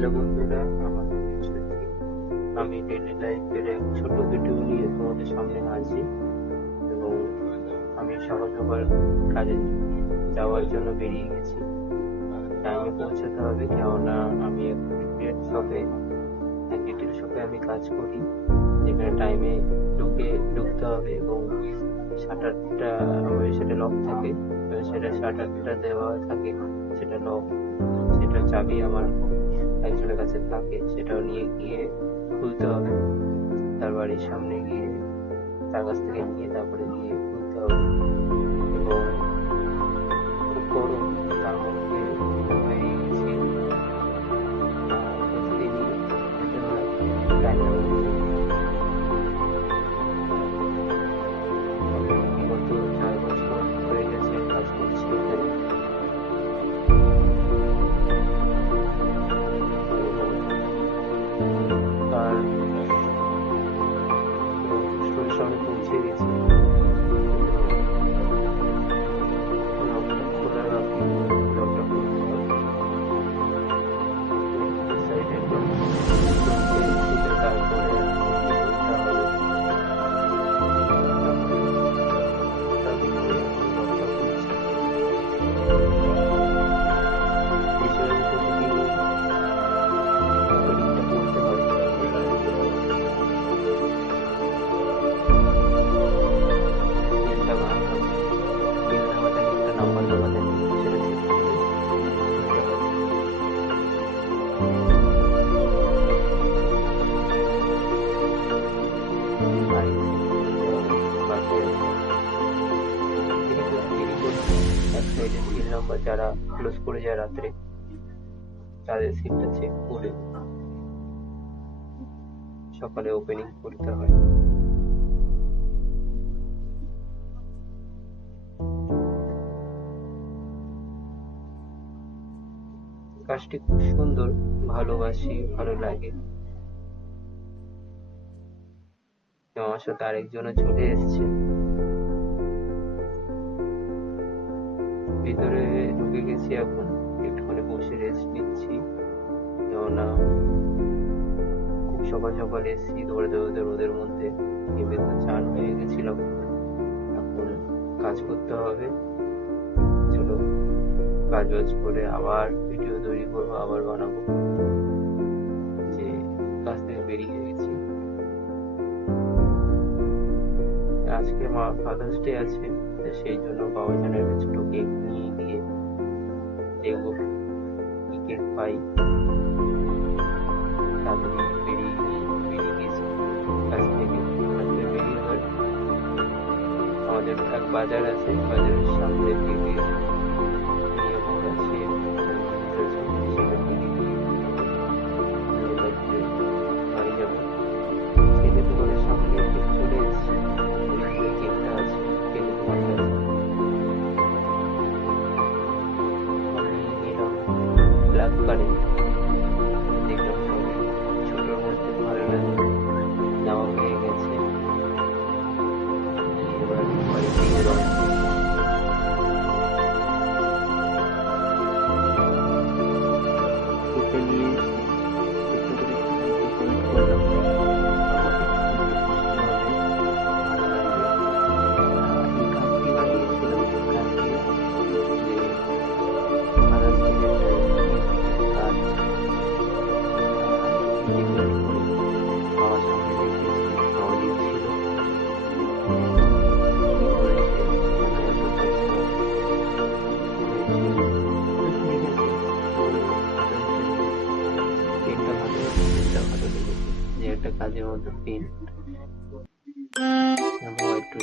Hello বন্ধুরা, আমার নাম ইউসুফ। আমি ডেইলি লাইফের এক ছোট ভিডিও নিয়ে তোমাদের সামনে হাজির। এবং আমি সকাল সকাল কাজে যাওয়ার জন্য বেরিয়ে গেছি। টাইমে পৌঁছাতে হবে, কেননা আমি এক রিটেল শপে আমি কাজ করি, যেখানে টাইমে ঢুকতে হবে এবং শাটারটা আমার সেটা লক থাকে। সেটা শাটারটা দেওয়া থাকে, সেটা লক, সেটা চাবি আমার একজনের কাছে থাকে, সেটাও নিয়ে গিয়ে খুলতে হবে। তার বাড়ির সামনে গিয়ে তার কাছ থেকে নিয়ে তারপরে গিয়ে খুলতে হবে। এবং খুব গরম, তার মধ্যে বেরিয়ে গেছি। প্রতিদিনই যেতে হয় টাইমের মধ্যে। আমি বিগত 4 বছর হয়ে গেছে কাজ করছি এখানে। তার শরীর আমি পৌঁছে গেছি। খোলা রাখি, লকটা খুলতে হবে। সাইডে খুলে তারপরে খুলতে হবে। এক সাইডে সিল নাম্বার যারা ক্লোজ করে যায় রাত্রে, তাদের সিলটা চেক করে সকালে ওপেনিং করতে হয়। কাজটি খুব সুন্দর, ভালোবাসি, ভালো লাগে। আমার সাথে আরেকজনও চলে এসছে। ভিতরে ঢুকে গেছি, এখন একটুখানি বসে রেস্ট নিচ্ছি, কেননা খুব সকাল সকাল এসছি, দৌড়ে দৌড়ে রোদের মধ্যে ঘেমে তো চান হয়ে গেছিলাম। এখন কাজ করতে হবে। চলো কাজ বাজ করে আবার ভিডিও তৈরি করবো, আবার বানাবো। যে কাজ থেকে বেরিয়ে গেছি। আজকে আমার ফাদার্স ডে আছে, সেই জন্য বাবার জন্য একটা ছোট কেক নিয়ে গিয়ে দেখবো কি কেক পাই। তাড়াতাড়ি বেরিয়ে গেছি কাজ থেকে। বেরিয়ে আবার আমাদের এক বাজার আছে, বাজারের সামনে থেকে নিয়ে বাড়ি যাবো। সেটা তোমাদের সামনে চলে এসেছি। কেকটা আছে, কেটে তোমার কাছে আমি নিলাম ব্ল্যাক কারেন্ট। দেখলাম সবাই ছোটোর মধ্যে ভালো লাগে, নেওয়া হয়ে গেছে। এবার বাড়িতে গিয়ে কেকটা নিয়ে যে একটা কাজের মধ্যে পেন একটু